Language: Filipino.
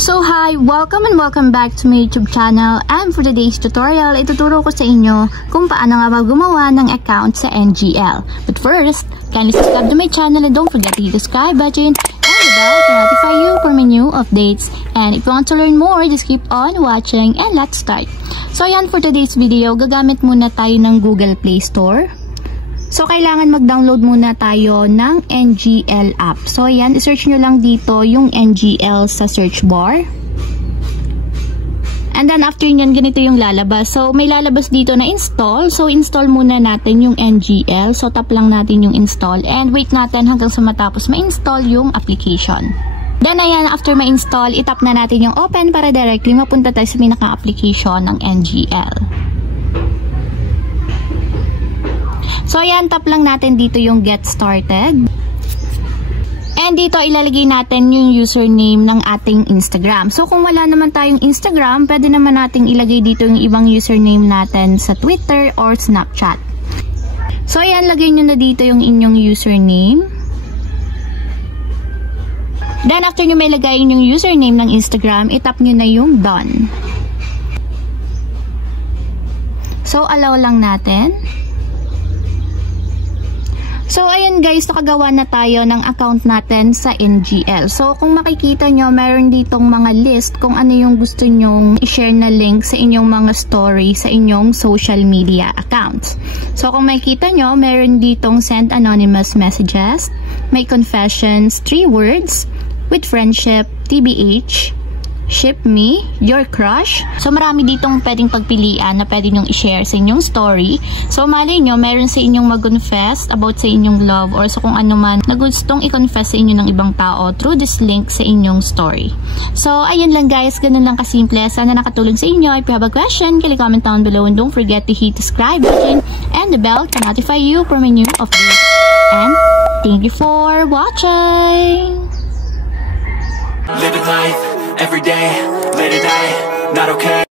So hi! Welcome and welcome back to my YouTube channel, and for today's tutorial, ituturo ko sa inyo kung paano nga ba gumawa ng account sa NGL. But first, kindly subscribe to my channel and don't forget to hit the subscribe button and the bell to notify you for my new updates. And if you want to learn more, just keep on watching and let's start. So ayan, for today's video, gagamit muna tayo ng Google Play Store. So, kailangan mag-download muna tayo ng NGL app. So, ayan, i-search nyo lang dito yung NGL sa search bar. And then, after nyan, ganito yung lalabas. So, may lalabas dito na install. So, install muna natin yung NGL. So, tap lang natin yung install. And wait natin hanggang sa matapos ma-install yung application. Then, ayan, after ma-install, itap na natin yung open para directly mapunta tayo sa pinaka-application ng NGL. So, ayan, tap lang natin dito yung get started. And dito, ilalagay natin yung username ng ating Instagram. So, kung wala naman tayong Instagram, pwede naman nating ilagay dito yung ibang username natin sa Twitter or Snapchat. So, ayan, lagay nyo na dito yung inyong username. Then, after nyo may lagay yung username ng Instagram, itap nyo na yung done. So, allow lang natin. So, ayan guys, nakagawa na tayo ng account natin sa NGL. So, kung makikita nyo, meron ditong mga list kung ano yung gusto nyong i-share na link sa inyong mga story sa inyong social media accounts. So, kung makikita nyo, meron ditong send anonymous messages, may confessions, 3 words, with friendship, TBH, ship me, your crush. So, marami ditong pwedeng pagpilian na pwede nyong i-share sa inyong story. So, malay nyo, meron sa inyong mag-confess about sa inyong love or sa kung ano man na gustong i-confess sa inyo ng ibang tao through this link sa inyong story. So, ayun lang guys. Ganun lang kasimple. Sana nakatulong sa inyo. If you have a question, kindly comment down below and don't forget to hit the subscribe button and the bell to notify you for my new updates. And thank you for watching! Living life every day, late at night, not okay.